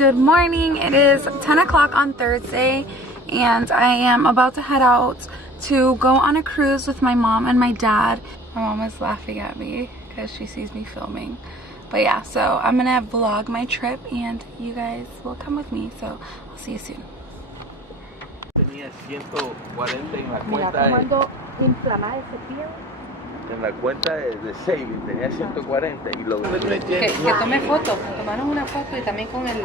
Good morning. It is 10 o'clock on Thursday and I am about to head out to go on a cruise with my mom and my dad. My mom is laughing at me because she sees me filming. But yeah, so I'm gonna vlog my trip and you guys will come with me, so I'll see you soon. Tenía 140 en la cuenta en la cuenta de saving, tenía 140 y lo que tome fotos, tomaron una foto y también con el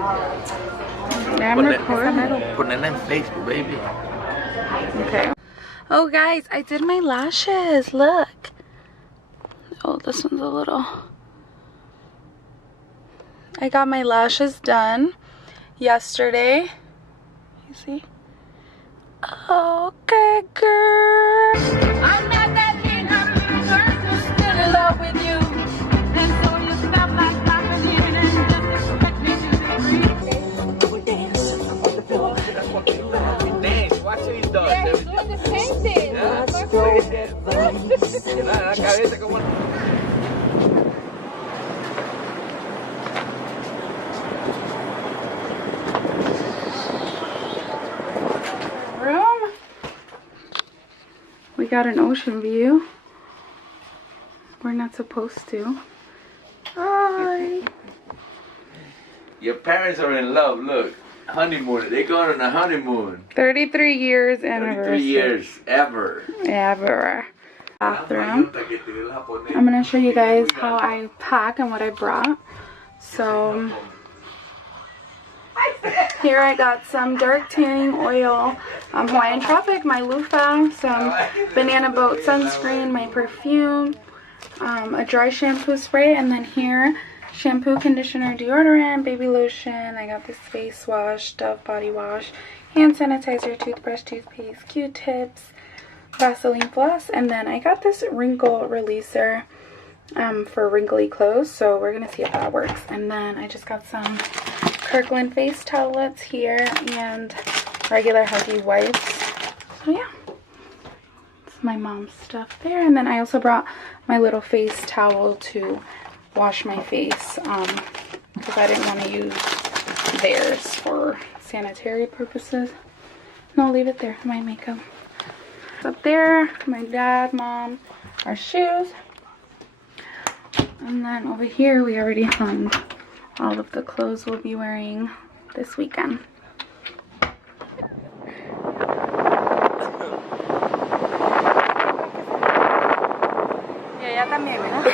ponerla en Facebook, baby. Okay. Oh guys, I did my lashes, look. Oh, this one's a little. I got my lashes done yesterday. You see? Okay, girl. I'm not that mean, I'm still in love with you. And so you stop like popping in and just expect me to be Dance, watch what he does. Yeah, he's doing the same thing. Let's go get la cabeza como room. We got an ocean view. We're not supposed to. Hi. Your parents are in love, look. Honeymoon, they're going on a honeymoon. 33 years anniversary. 33 years, ever. Bathroom. I'm gonna show you guys how I pack and what I brought. So here I got some dark tanning oil, Hawaiian Tropic, my loofah, some banana boat sunscreen, my perfume, a dry shampoo spray, and then here shampoo, conditioner, deodorant, baby lotion. I got this face wash, Dove body wash, hand sanitizer, toothbrush, toothpaste, Q-tips, Vaseline floss, and then I got this wrinkle releaser for wrinkly clothes, so we're gonna see if that works. And then I just got some Kirkland face towelettes here and regular Huggy wipes. So yeah, it's my mom's stuff there. And then I also brought my little face towel to wash my face because I didn't want to use theirs for sanitary purposes. No, leave it there, my makeup. It's up there, my dad, mom, our shoes. And then over here we already hung all of the clothes we'll be wearing this weekend. Yeah, también, ¿verdad?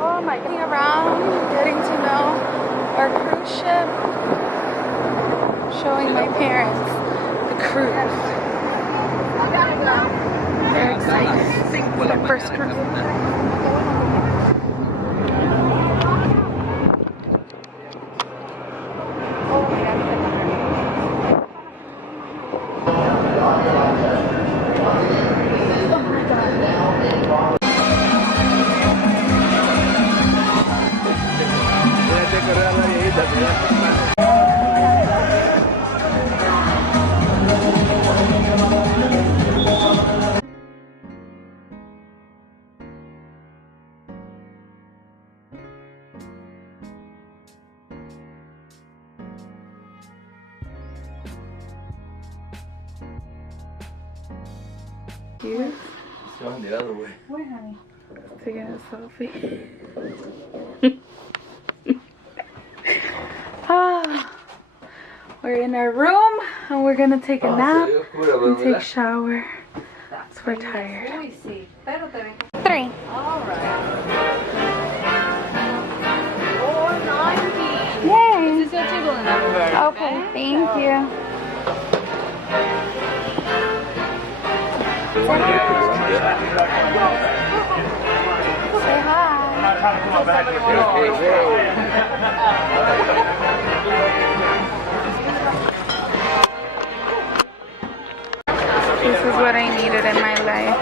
Oh my God. Around, getting to know our cruise ship, showing my parents the cruise. They're excited. Their first cruise. Cute. Where, honey? Taking a selfie. We're in our room and we're gonna take a nap and take a shower. So we're tired. 3. Alright. Yay! This is your table number. Okay, thank you. Say hi. This is what I needed in my life.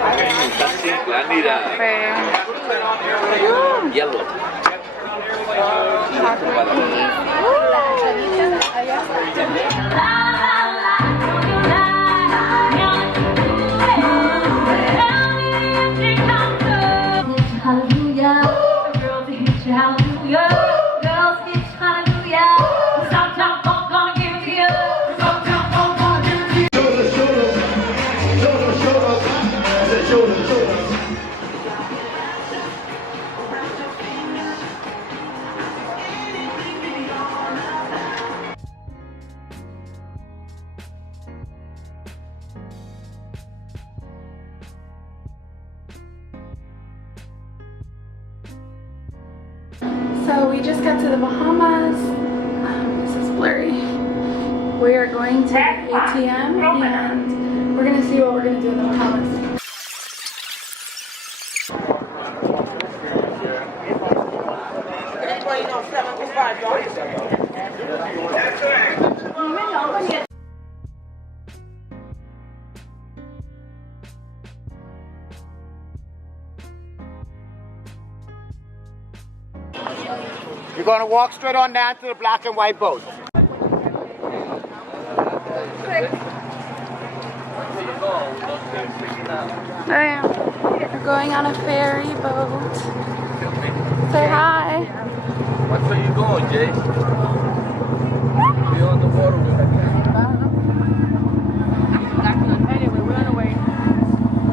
Yellow. Chocolate cake. Hallelujah, girls teach hallelujah, girls teach hallelujah. So we just got to the Bahamas. This is blurry. We are going to the ATM and we're gonna see what we're gonna do in the Bahamas. You're going to walk straight on down to the black and white boat. We're going on a ferry boat. Say hi. What way you going, Jay? Be on the water with me. Anyway, we're on the way.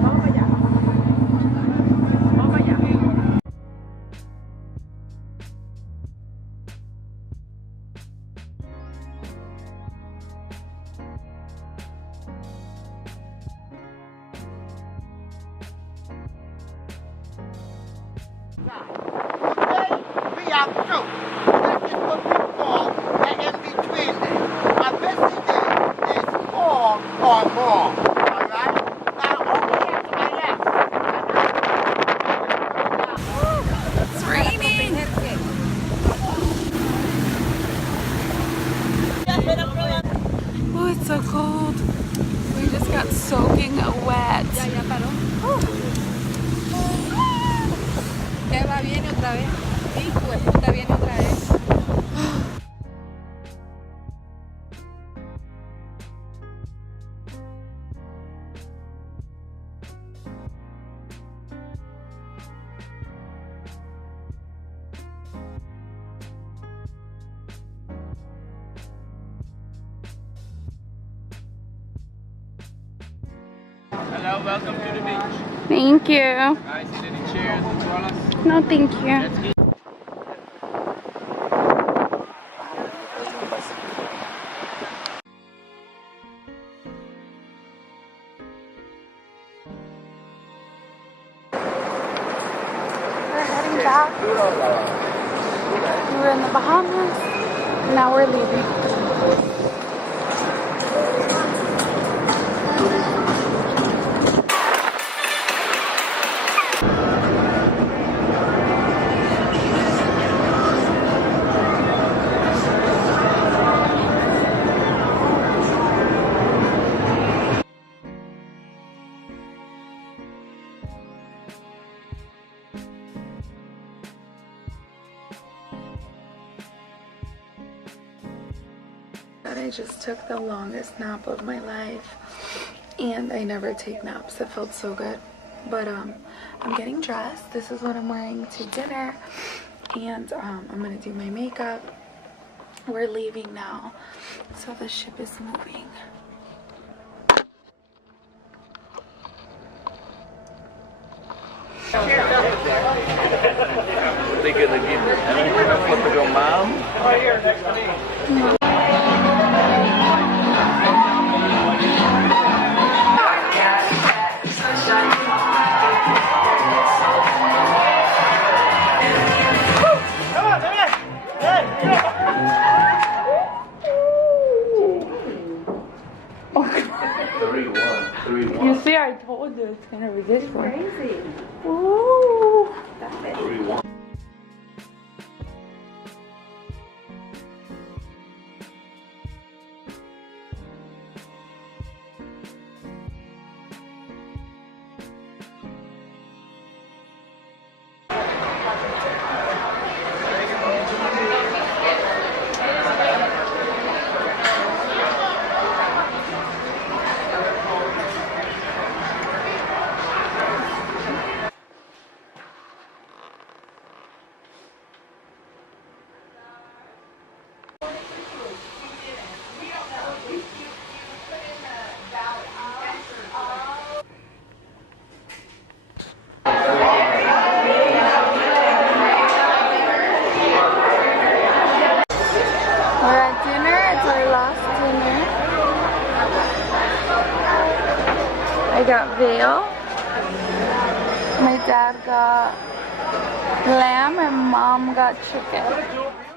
Vamos para allá. Vamos para allá. We are through. That is what we call the in-between day. A busy day is 4 or more. Alright? Now over here to my left. It's raining. Oh, it's so cold. We just got soaking wet. Ya paró. Ya va, viene otra vez. Hijo de puta, viene otra vez. Hello, welcome to the beach. Thank you. Guys, sit in the chairs and us. No, thank you. We're heading back. We were in the Bahamas. Now we're leaving. I just took the longest nap of my life, and I never take naps. It felt so good. But I'm getting dressed. This is what I'm wearing to dinner, and I'm gonna do my makeup. We're leaving now, so the ship is moving. They gonna give me flip your mom? Right here, next to me. You see, I told you it's gonna be this one. Crazy. Ooh. I got veal. My dad got lamb and mom got chicken.